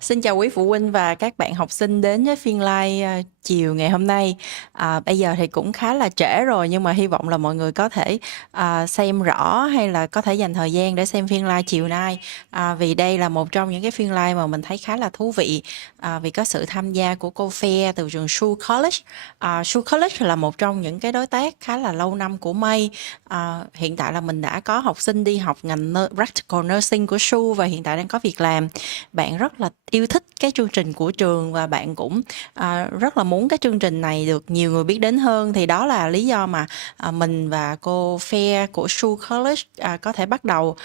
Xin chào quý phụ huynh và các bạn học sinh đến với phiên live chiều ngày hôm nay. Bây giờ thì cũng khá là trễ rồi nhưng mà hy vọng là mọi người có thể xem rõ hay là có thể dành thời gian để xem phiên live chiều nay. Vì đây là một trong những cái phiên live mà mình thấy khá là thú vị vì có sự tham gia của cô Fair từ trường Sault College. Sault College là một trong những cái đối tác khá là lâu năm của May. Hiện tại là mình đã có học sinh đi học ngành Practical Nursing của Sault và hiện tại đang có việc làm. Bạn rất là yêu thích cái chương trình của trường và bạn cũng rất là muốn cái chương trình này được nhiều người biết đến hơn, thì đó là lý do mà mình và cô Fair của Sault College có thể bắt đầu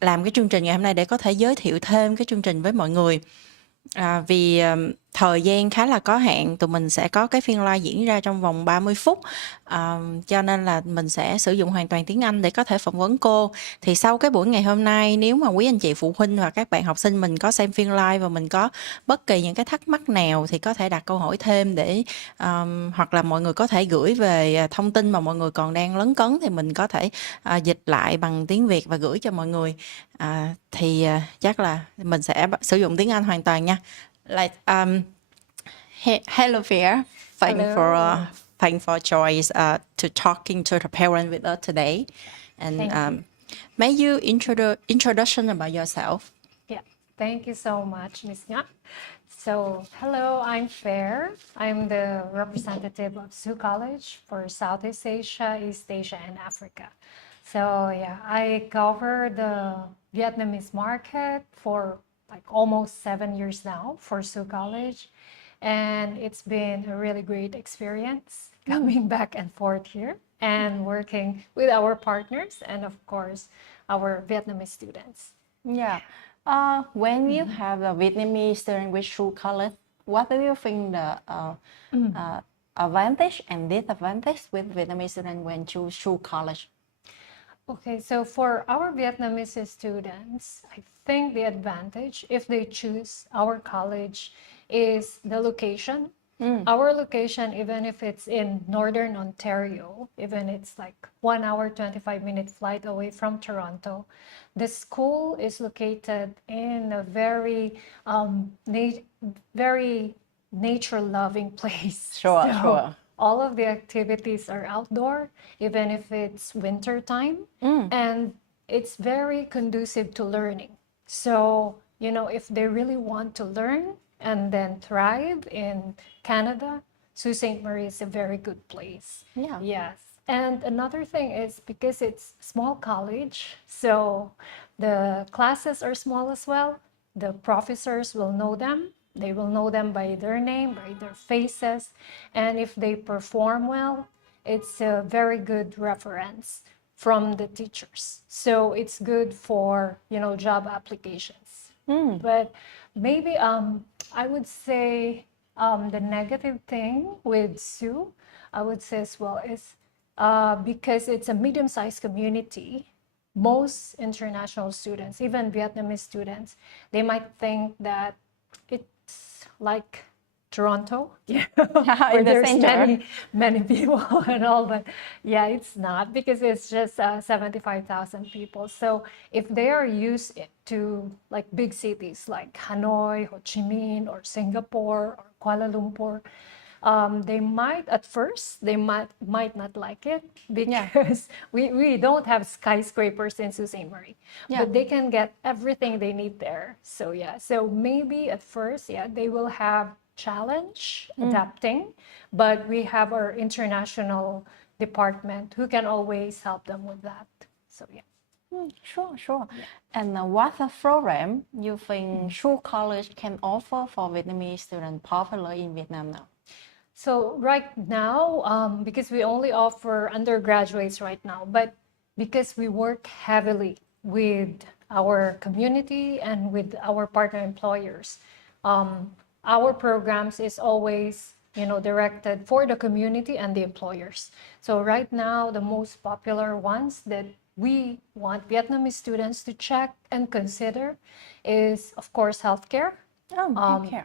làm cái chương trình ngày hôm nay để có thể giới thiệu thêm cái chương trình với mọi người. Vì thời gian khá là có hạn, tụi mình sẽ có cái phiên live diễn ra trong vòng 30 phút, cho nên là mình sẽ sử dụng hoàn toàn tiếng Anh để có thể phỏng vấn cô. Thì sau cái buổi ngày hôm nay, nếu mà quý anh chị phụ huynh và các bạn học sinh mình có xem phiên live và mình có bất kỳ những cái thắc mắc nào thì có thể đặt câu hỏi thêm để hoặc là mọi người có thể gửi về thông tin mà mọi người còn đang lấn cấn thì mình có thể dịch lại bằng tiếng Việt và gửi cho mọi người. Chắc là mình sẽ sử dụng tiếng Anh hoàn toàn nha. Like hello Fair, thanks for choice to talking to the parent with us today, and may you introduction about yourself. Yeah, thank you so much, Ms. Nga. So, hello, I'm Fair. I'm the representative of Sault College for Southeast Asia, East Asia, and Africa. So, yeah, I cover the Vietnamese market for like almost 7 years now for Sault College. And it's been a really great experience coming back and forth here and working with our partners and, of course, our Vietnamese students. Yeah. When you have a Vietnamese student with Sault College, what do you think the advantage and disadvantage with Vietnamese student when choose Sault College? Okay, so for our Vietnamese students, I think the advantage, if they choose our college, is the location. Our location, even if it's in Northern Ontario, even it's like 1 hour, 25-minute flight away from Toronto, the school is located in a very, very nature-loving place. Sure. All of the activities are outdoor, even if it's winter time, and it's very conducive to learning. So, if they really want to learn and then thrive in Canada, Sault Ste. Marie is a very good place. Yeah. Yes. And another thing is because it's small college, so the classes are small as well. The professors will know them. They will know them by their name, by their faces. And if they perform well, it's a very good reference from the teachers. So it's good for, job applications. But maybe I would say the negative thing with Sault, I would say as well, is because it's a medium-sized community, most international students, even Vietnamese students, they might think that it's like Toronto, where In the there's center. many people and all, but yeah, it's not, because it's just 75,000 people. So if they are used to like big cities like Hanoi, Ho Chi Minh, or Singapore, or Kuala Lumpur, they might at first might not like it because we don't have skyscrapers in Sault Ste. Marie, but they can get everything they need there. So so maybe at first they will have challenge adapting, but we have our international department who can always help them with that. So Sure. And what a program you think Sault College can offer for Vietnamese students popular in Vietnam now? So right now, because we only offer undergraduates right now, but because we work heavily with our community and with our partner employers, our programs is always, directed for the community and the employers. So right now, the most popular ones that we want Vietnamese students to check and consider is, of course, healthcare,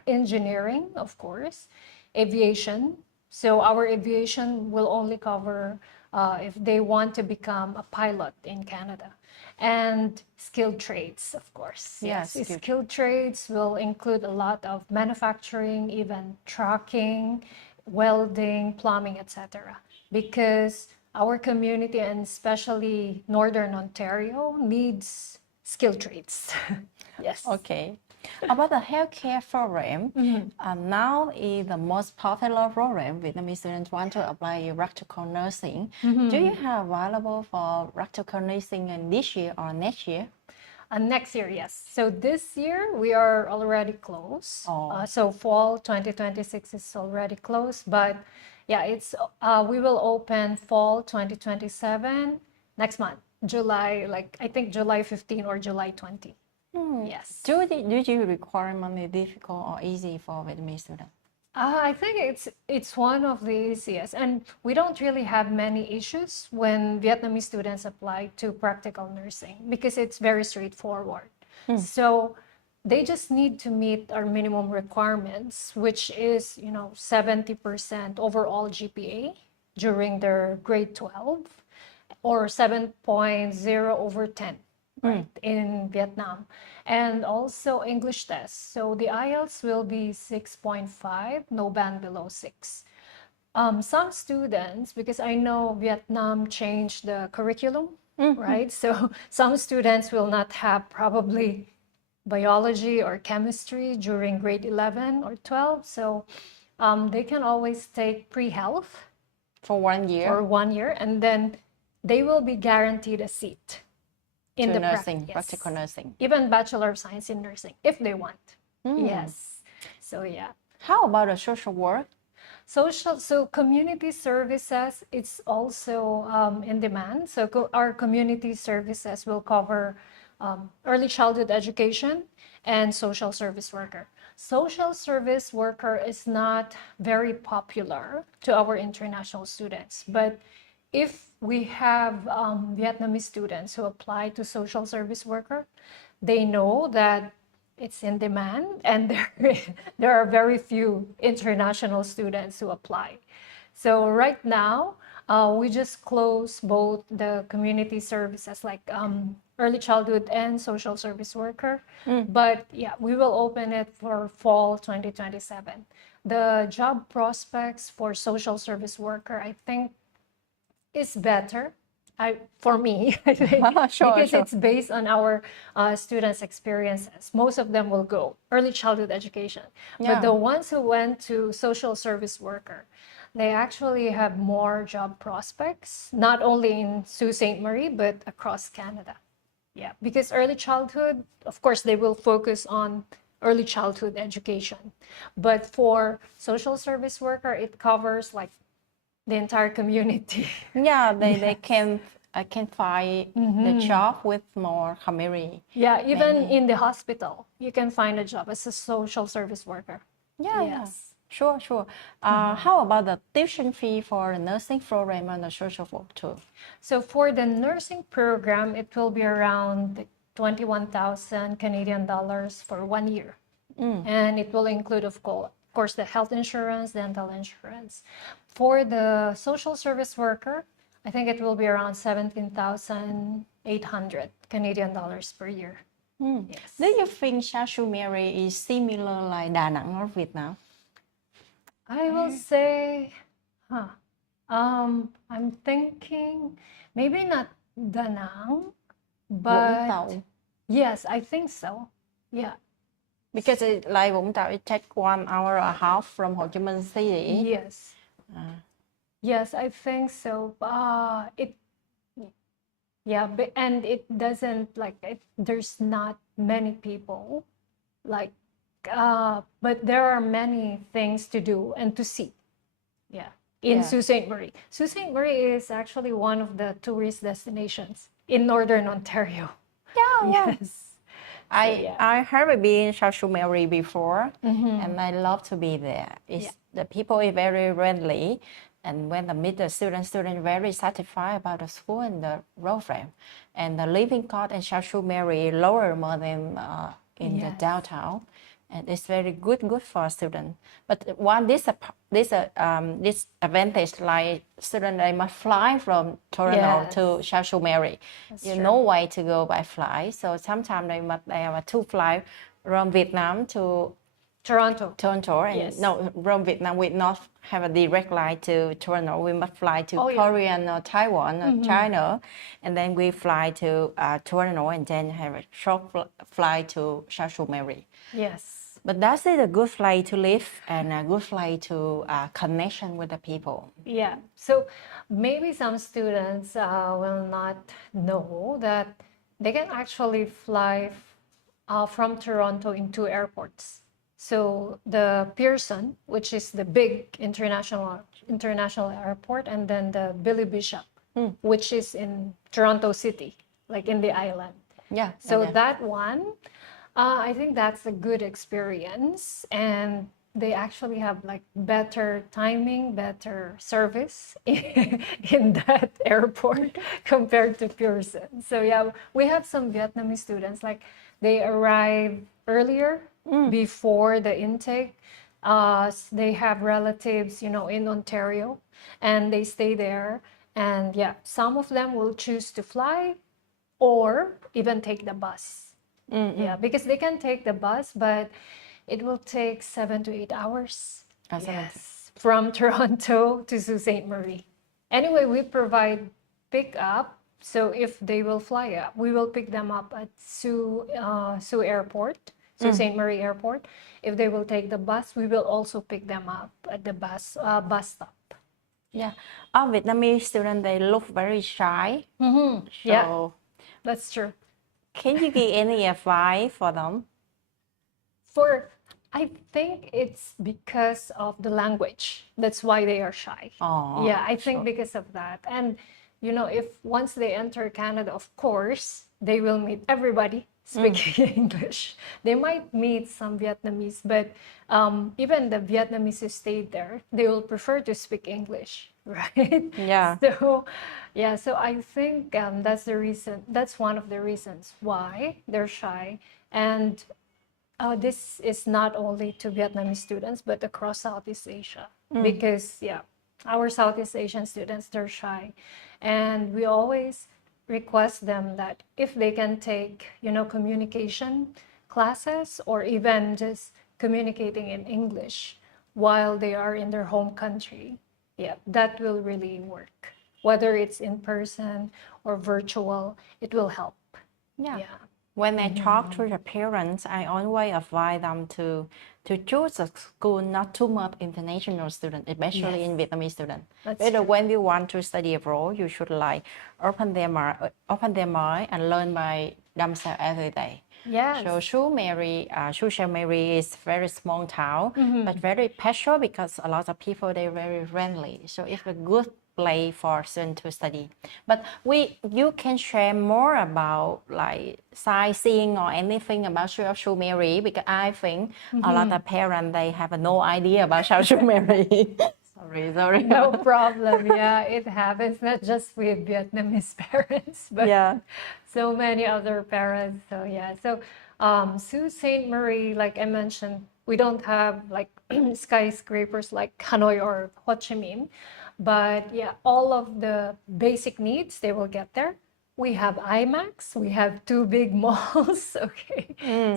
engineering, of course, aviation. So our aviation will only cover if they want to become a pilot in Canada. And skilled trades, of course. Yes, Yes, skilled. skilled trades will include a lot of manufacturing, even trucking, welding, plumbing, etc. Because our community, and especially Northern Ontario, needs skilled trades. Yes. Okay. About the healthcare program, now is the most popular program. Vietnamese students want to apply practical nursing. Do you have available for practical nursing in this year or next year? Next year, yes. So this year we are already close. Oh. So fall 2026 is already close, but yeah, it's we will open fall 2027 next month, July, like I think July 15 or July 20. Yes. Do you requirement difficult or easy for Vietnamese students? I think it's one of the easiest, and we don't really have many issues when Vietnamese students apply to practical nursing because it's very straightforward. So they just need to meet our minimum requirements, which is 70% overall GPA during their grade 12 or 7.0 over 10. Right, in Vietnam, and also English tests. So the IELTS will be 6.5, no band below 6. Some students, because I know Vietnam changed the curriculum, right? So some students will not have probably biology or chemistry during grade 11 or 12. So they can always take pre-health For 1 year? for 1 year, and then they will be guaranteed a seat in the nursing, yes. practical nursing. Even Bachelor of Science in Nursing, if they want. Yes. So yeah. How about the social work? So community services, it's also in demand. So our community services will cover early childhood education and social service worker. Social service worker is not very popular to our international students, but if we have Vietnamese students who apply to social service worker, they know that it's in demand, and there are very few international students who apply. So right now, we just closed both the community services like early childhood and social service worker. But yeah, we will open it for fall 2027. The job prospects for social service worker, I think, is better. For me, I think, Sure, because sure. it's based on our students' experiences. Most of them will go early childhood education, Yeah. but the ones who went to social service worker, they actually have more job prospects, not only in Sault Ste. Marie, but across Canada. Yeah, because early childhood, of course, they will focus on early childhood education. But for social service worker, it covers like the entire community. Yeah, they can find the job with more community. Yeah, even in the hospital, you can find a job as a social service worker. Yeah, Yes. Sure, sure. How about the tuition fee for the nursing program and the social work too? So for the nursing program, it will be around 21,000 Canadian dollars for 1 year. And it will include, of course, the health insurance, dental insurance. For the social service worker, I think it will be around 17,800 Canadian dollars per year. Yes. Do you think Sault Mary is similar like Đà Nẵng or Vietnam? I will say, I'm thinking maybe not Da Nang, Vũng but Tàu. yes, I think so. Yeah. Because like Vũng Tàu, it takes 1 hour and a half from Ho Chi Minh City. Yes. Yes, I think so. And it doesn't there's not many people like, but there are many things to do and to see. Yeah. In Sault Ste. Marie. Sault Ste. Marie is actually one of the tourist destinations in Northern Ontario. Yeah. Yes. I have been in Sault Mary before, and I love to be there. The people are very friendly, and when I meet the students very satisfied about the school and the program. And the living cost in Sault Mary lower more than in the Yes. downtown, and it's very good for students. But one disadvantage, like students they must fly from Toronto Yes. to Sault Mary. That's You true. no way to go by flight, so sometimes they have two flights from Vietnam to Toronto. Toronto, and Yes. no, from Vietnam we not have a direct line to Toronto. We must fly to Oh, yeah. Korea or Taiwan or China, and then we fly to Toronto, and then have a short flight to Sault Mary. Yes. But that is a good flight to live and a good flight to connection with the people. Yeah. So maybe some students will not know that they can actually fly from Toronto in two airports. So the Pearson, which is the big international airport, and then the Billy Bishop, which is in Toronto City, like in the island. Yeah. So yeah. that one, I think that's a good experience, and they actually have like better timing, better service in that airport compared to Pearson. So yeah, we have some Vietnamese students, like they arrive earlier before the intake. They have relatives, in Ontario, and they stay there. And yeah, some of them will choose to fly or even take the bus. Yeah, because they can take the bus, but it will take 7 to 8 hours. Yes, from Toronto to Sault Ste. Marie. Anyway, we provide pickup. So if they will fly up, we will pick them up at Sault Airport, Sault Ste. Marie Airport. If they will take the bus, we will also pick them up at the bus stop. Yeah. Our Vietnamese students, they look very shy. So Yeah, that's true. can you give any advice for them? I think it's because of the language. That's why they are shy. Oh, Yeah, I think because of that. And, if once they enter Canada, of course, they will meet everybody speaking English. They might meet some Vietnamese, but even the Vietnamese who stayed there, they will prefer to speak English, right? Yeah. So I think that's the reason. That's one of the reasons why they're shy. And this is not only to Vietnamese students, but across Southeast Asia. Because, our Southeast Asian students, they're shy. And we always request them that if they can take, communication classes or even just communicating in English while they are in their home country, that will really work. Whether it's in person or virtual, it will help. Yeah. When I talk to the parents, I always advise them to choose a school not too much international students, especially in Vietnamese students. But when you want to study abroad, you should like open their mind and learn by themselves every day. Yes. So Sault Ste. Marie is very small town, but very special because a lot of people they're very friendly. So it's a good place for students to study. But you can share more about like sightseeing or anything about Sault Ste. Marie, because I think a lot of parents they have no idea about Sault Ste. Marie. Sorry. No problem. Yeah, it happens not just with Vietnamese parents, but so many other parents. So yeah, so Sault Ste. Marie, like I mentioned, we don't have like skyscrapers like Hanoi or Ho Chi Minh, but yeah, all of the basic needs they will get there. We have IMAX, we have two big malls. Okay,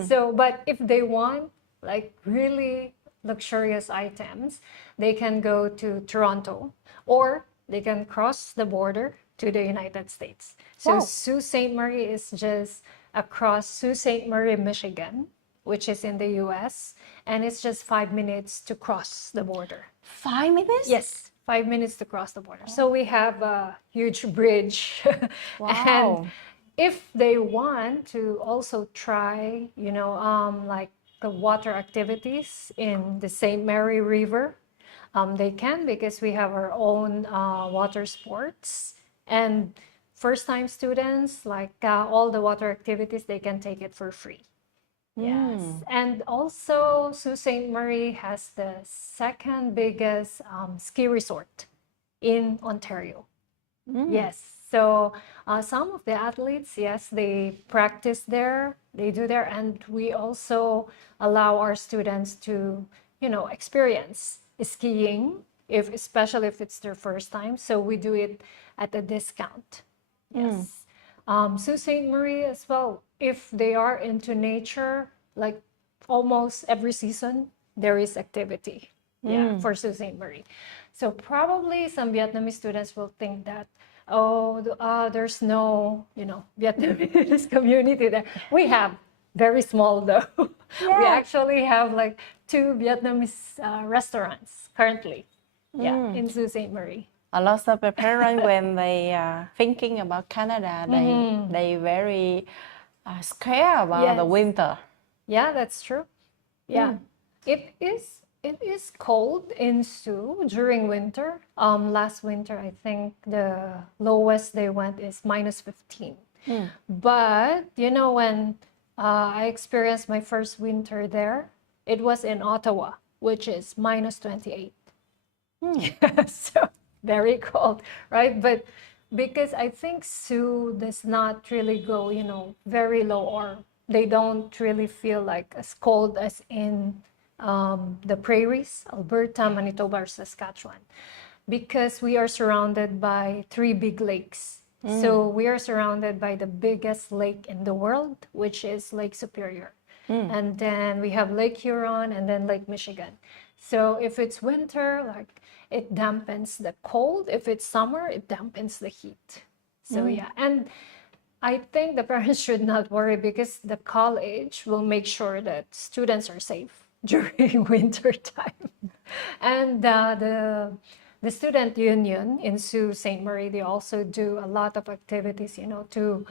so but if they want like really luxurious items, they can go to Toronto or they can cross the border to the United States. So Sault Ste. Marie is just across Sault Ste. Marie, Michigan, which is in the US, and it's just 5 minutes to cross the border. 5 minutes? Yes, 5 minutes to cross the border. So we have a huge bridge. And if they want to also try, like the water activities in the St. Mary River, they can, because we have our own water sports. And first-time students, like all the water activities, they can take it for free. Yes. And also Sault Ste. Marie has the second biggest ski resort in Ontario. Yes. So some of the athletes, yes, they practice there, they do there, and we also allow our students to, experience skiing, especially if it's their first time. So we do it at a discount. Yes. Sault Ste. Marie as well, if they are into nature, like almost every season, there is activity. Yeah, for Sault Ste. Marie. So probably some Vietnamese students will think that, there's no, Vietnamese community there. We have very small though. We actually have like 2 Vietnamese restaurants currently. Yeah, in Sault Ste. Marie. A lot of the parents, when they are thinking about Canada, they very scared about the Yes. winter. Yeah, that's true. Yeah. It is cold in Sioux during winter. Last winter I think the lowest they went is -15. But when I experienced my first winter there, it was in Ottawa, which is -28. So very cold, right? But because I think Sioux does not really go, very low, or they don't really feel like as cold as in the prairies, Alberta, Manitoba, or Saskatchewan, because we are surrounded by 3 big lakes. So we are surrounded by the biggest lake in the world, which is Lake Superior. And then we have Lake Huron and then Lake Michigan. So if it's winter, like it dampens the cold. If it's summer, it dampens the heat. So yeah, and I think the parents should not worry because the college will make sure that students are safe during winter time. And the student union in Sault Ste. Marie, they also do a lot of activities, to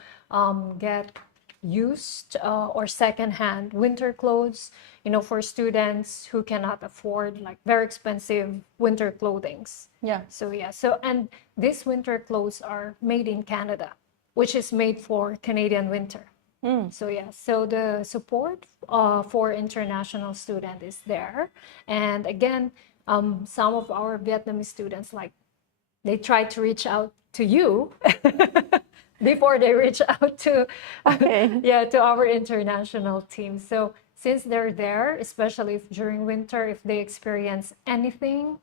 get used or secondhand winter clothes, for students who cannot afford like very expensive winter clothings. Yeah. So yeah, and these winter clothes are made in Canada, which is made for Canadian winter. So yeah, so the support for international student is there. And again, some of our Vietnamese students, like, they try to reach out to you before they reach out to to our international team. So since they're there, especially if during winter, if they experience anything,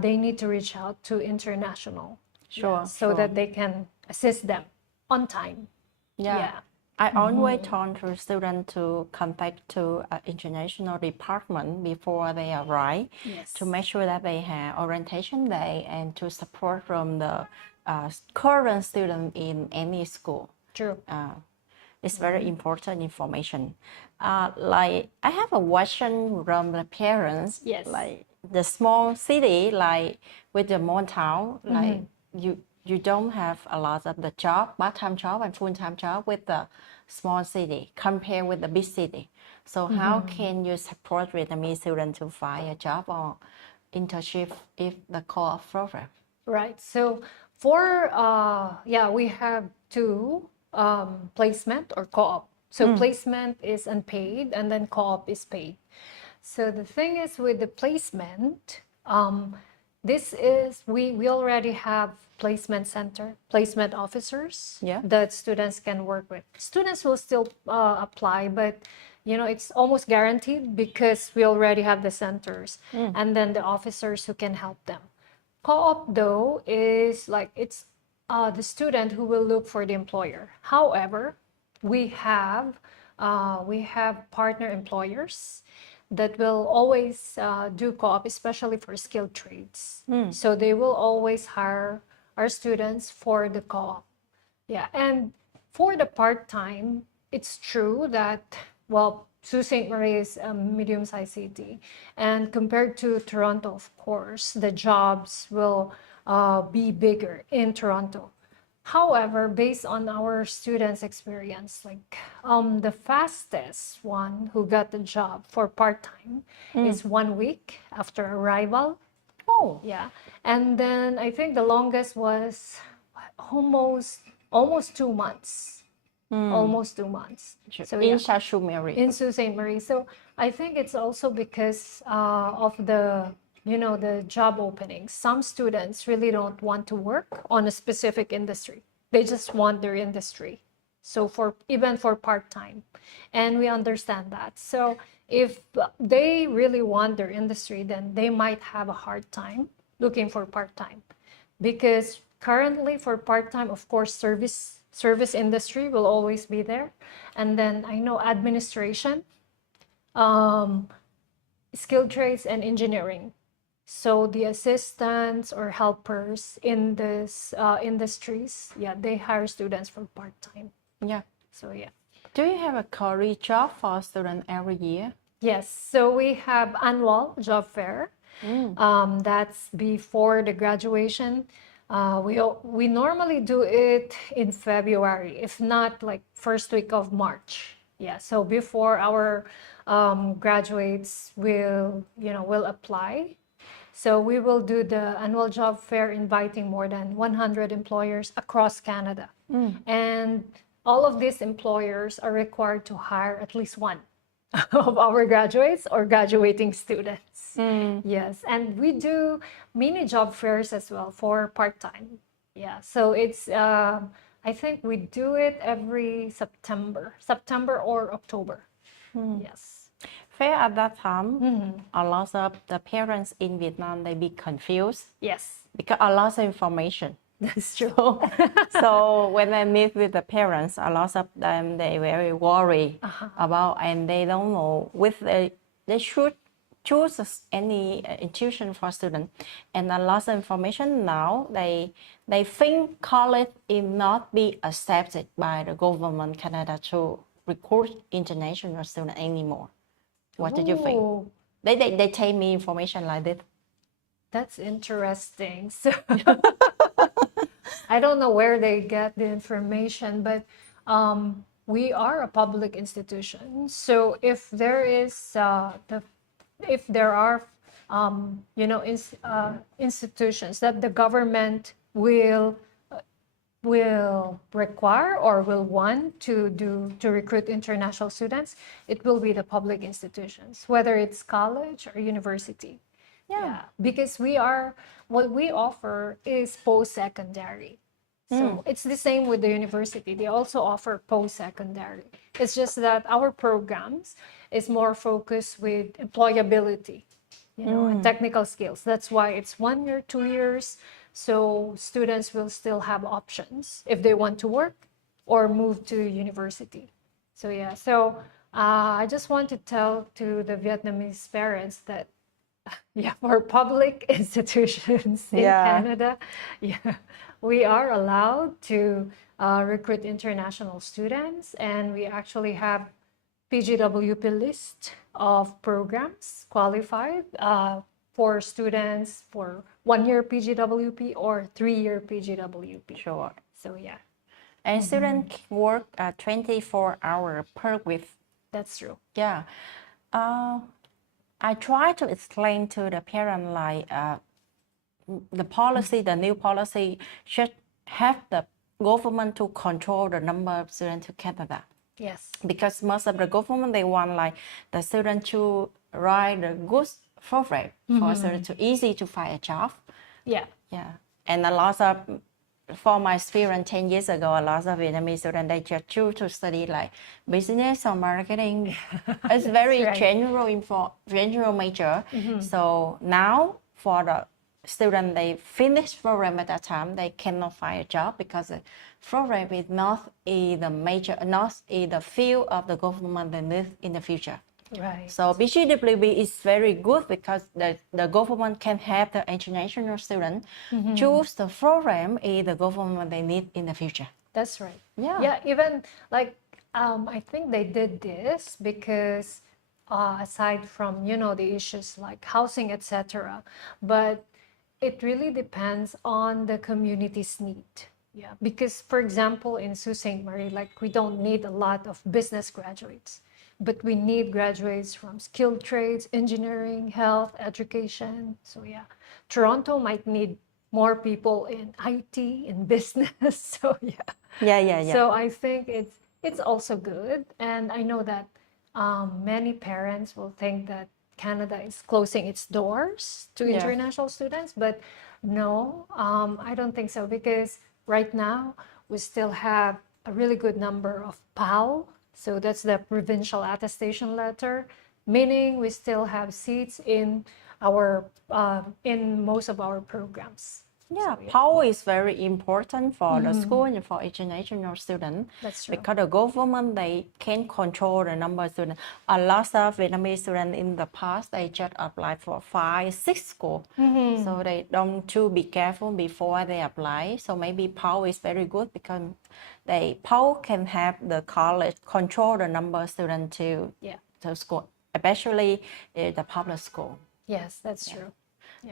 they need to reach out to international, so that they can assist them on time. Yeah. I always tell to students to contact to international department before they arrive, to make sure that they have orientation day and to support from the current student in any school. True. It's very important information. Like I have a question from the parents. Yes. Like the small city, like with the small town, like you don't have a lot of the job, part-time job and full-time job with the small city compared with the big city. So how can you support Vietnamese students to find a job or internship if the co-op program? Right. So for we have 2 placement or co-op. So placement is unpaid and then co-op is paid. So the thing is with the placement, this is we already have placement center, placement officers that students can work with. Students will still apply, but it's almost guaranteed because we already have the centers and then the officers who can help them. Co-op though is like it's the student who will look for the employer. However, we have partner employers that will always do co-op, especially for skilled trades. So they will always hire our students for the co-op. Yeah, and for the part-time, it's true that, well, Sault Ste. Marie is a medium-sized city. And compared to Toronto, of course, the jobs will be bigger in Toronto. However, based on our students' experience, like the fastest one who got the job for part-time is 1 week after arrival. Oh, yeah. And then I think the longest was almost 2 months. Almost 2 months. So in Sault Ste. Marie. In Sault Ste. Marie. So I think it's also because of the the job openings. Some students really don't want to work on a specific industry. They just want their industry. So even for part-time, and we understand that. So if they really want their industry, then they might have a hard time looking for part-time, because currently for part-time, of course, service industry will always be there, and then I know administration, skilled trades, and engineering. So the assistants or helpers in this industries, yeah, they hire students for part-time. Yeah. So yeah. Do you have a career job for student every year? Yes. So we have annual job fair. That's before the graduation. We normally do it in February, if not like first week of March. Yeah. So before our graduates will apply. So we will do the annual job fair, inviting more than 100 employers across Canada. And all of these employers are required to hire at least one of our graduates or graduating students. Yes, and we do mini job fairs as well for part-time. Yeah, so it's I think we do it every September or October. Yes. Fair at that time, a lot of the parents in Vietnam, they be confused Yes, because a lot of information. that's true. So when I meet with the parents, a lot of them, they very worry about, and they don't know which they should choose any institution for student. And a lot of information now, they think college is not be accepted by the government Canada to recruit international student anymore. What do you think? Ooh, They tell me information like this. that's interesting. So I don't know where they get the information, but we are a public institution. So if there is if there are institutions that the government will require or will want to recruit international students, it will be the public institutions, whether it's college or university. Yeah, because what we offer is post-secondary. So it's the same with the university. They also offer post-secondary. It's just that our programs is more focused with employability, and technical skills. That's why it's 1 year, 2 years. So students will still have options if they want to work or move to university. So yeah, so I just want to tell to the Vietnamese parents that for public institutions in Canada, we are allowed to recruit international students, and we actually have PGWP list of programs qualified for students for 1 year PGWP or 3 year PGWP. Sure. So yeah, And students work 24 hours per week. that's true. Yeah. I try to explain to the parent like the policy, the new policy should have the government to control the number of students to Canada. Yes. Because most of the government, they want like the student to write the good program for students to easy to find a job. Yeah. Yeah. And a lot of, for my experience 10 years ago, a lot of Vietnamese students, they just choose to study like business or marketing. It's very right. general major. So now for the student, they finish program at that time, they cannot find a job because the program is not in the major, not in the field of the government they need in the future. Right. So BGWB is very good because the government can have the international student choose the program in the government they need in the future. That's right. Yeah. Yeah, even like I think they did this because aside from the issues like housing, etc., but it really depends on the community's need. Yeah, because for example in Sault Ste. Marie, like we don't need a lot of business graduates, but we need graduates from skilled trades, engineering, health, education. So yeah, Toronto might need more people in IT, in business. So yeah. Yeah. So I think it's also good, and I know that many parents will think that Canada is closing its doors to international students, but no, I don't think so, because right now we still have a really good number of PAL. So that's the provincial attestation letter, meaning we still have seats in our in most of our programs. Yeah, So, PAL is very important for the school and for international students. That's true. Because the government, they can control the number of students. A lot of Vietnamese students in the past, they just apply for 5, 6 schools. So they don't to be careful before they apply. So maybe PAL is very good because PAL can have the college control the number of students to school, especially the public school. Yes, that's true.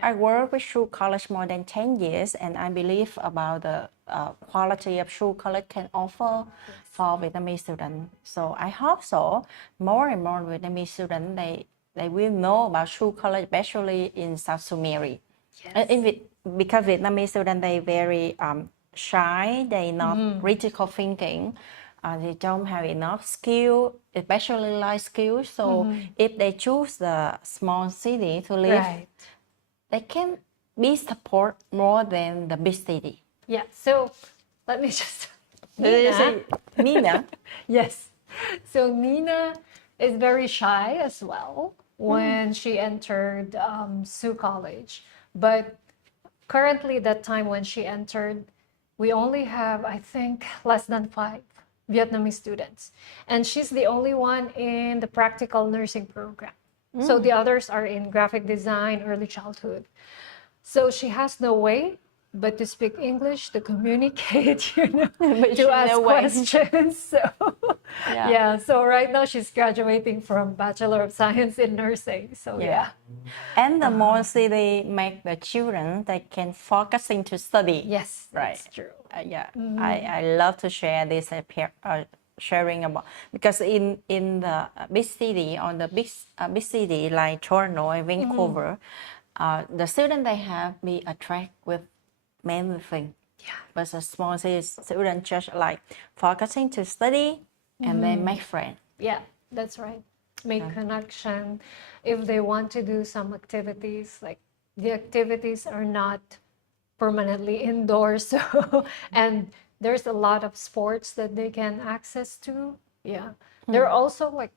I work with Sault College more than 10 years, and I believe about the quality of Sault College can offer for Vietnamese students. So I hope so. More and more Vietnamese students, they will know about Sault College, especially in South Sumeri. Yes. Because Vietnamese students, they very shy, they not critical thinking. They don't have enough skill, especially life skills. So if they choose the small city to live, Right. they can be support more than the big city. Yeah. So let me just. Nina. Yes. So Nina is very shy as well when she entered Sault College. But currently, that time when she entered, we only have, I think, less than 5 Vietnamese students. And she's the only one in the practical nursing program. So the others are in graphic design, early childhood. So she has no way but to speak English, to communicate, to ask questions. So so right now she's graduating from Bachelor of Science in Nursing. So And the more city make the children, they can focusing to study. Yes, right. That's true. I love to share this sharing about, because in the big city, or the big city like Toronto and Vancouver, the students they have be attract with many things. But the small city students just like focusing to study and then make friends. Yeah, that's right. Make connection. If they want to do some activities, like the activities are not permanently indoors, so and there's a lot of sports that they can access to. There are also like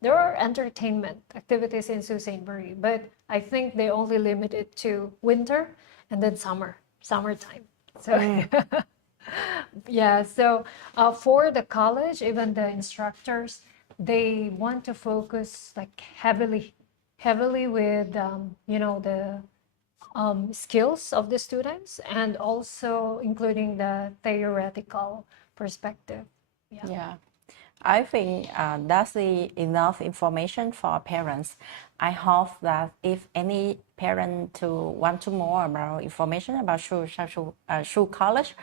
there are entertainment activities in Sault Ste. Marie, but I think they only limit it to winter and then summertime. So so for the college, even the instructors, they want to focus like heavily with the skills of the students, and also including the theoretical perspective. I think that's enough information for parents. I hope that if any parent to want to more about information about Sault College,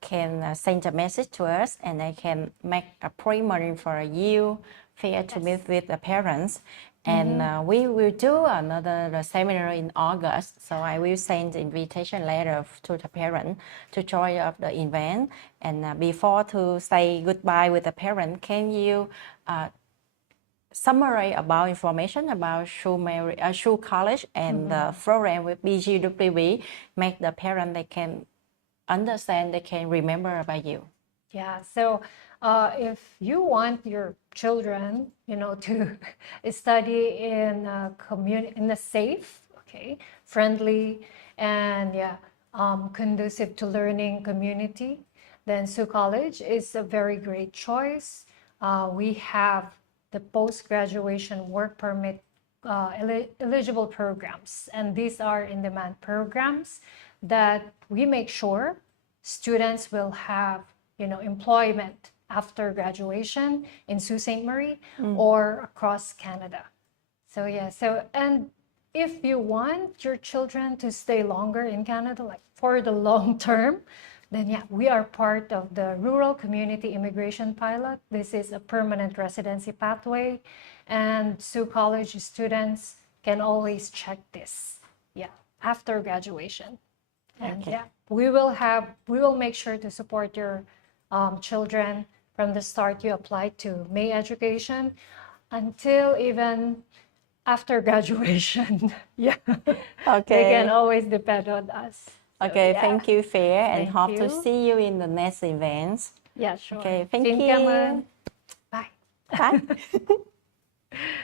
can send a message to us, and I can make a appointment for you fair to meet with the parents. And we will do another seminar in August. So I will send the invitation letter to the parent to join of the event. And before to say goodbye with the parent, can you summarize about information about Sault College and the program with BGWB, make the parent they can understand, they can remember about you. So if you want your children, to study in a in a safe, friendly, and conducive to learning community, then Sault College is a very great choice. We have the post-graduation work permit eligible programs, and these are in-demand programs that we make sure students will have employment after graduation in Sault Ste. Marie or across Canada. And if you want your children to stay longer in Canada, like for the long term, then we are part of the Rural Community Immigration Pilot. This is a permanent residency pathway, and Sault College students can always check this after graduation. And we will make sure to support your children from the start you apply to May Education until even after graduation. They can always depend on us. Okay, yeah. thank you, Fair, and Thank hope to you. see you in the next events. Yeah, sure. Okay, thank Xin you. cảm ơn. Bye. Bye.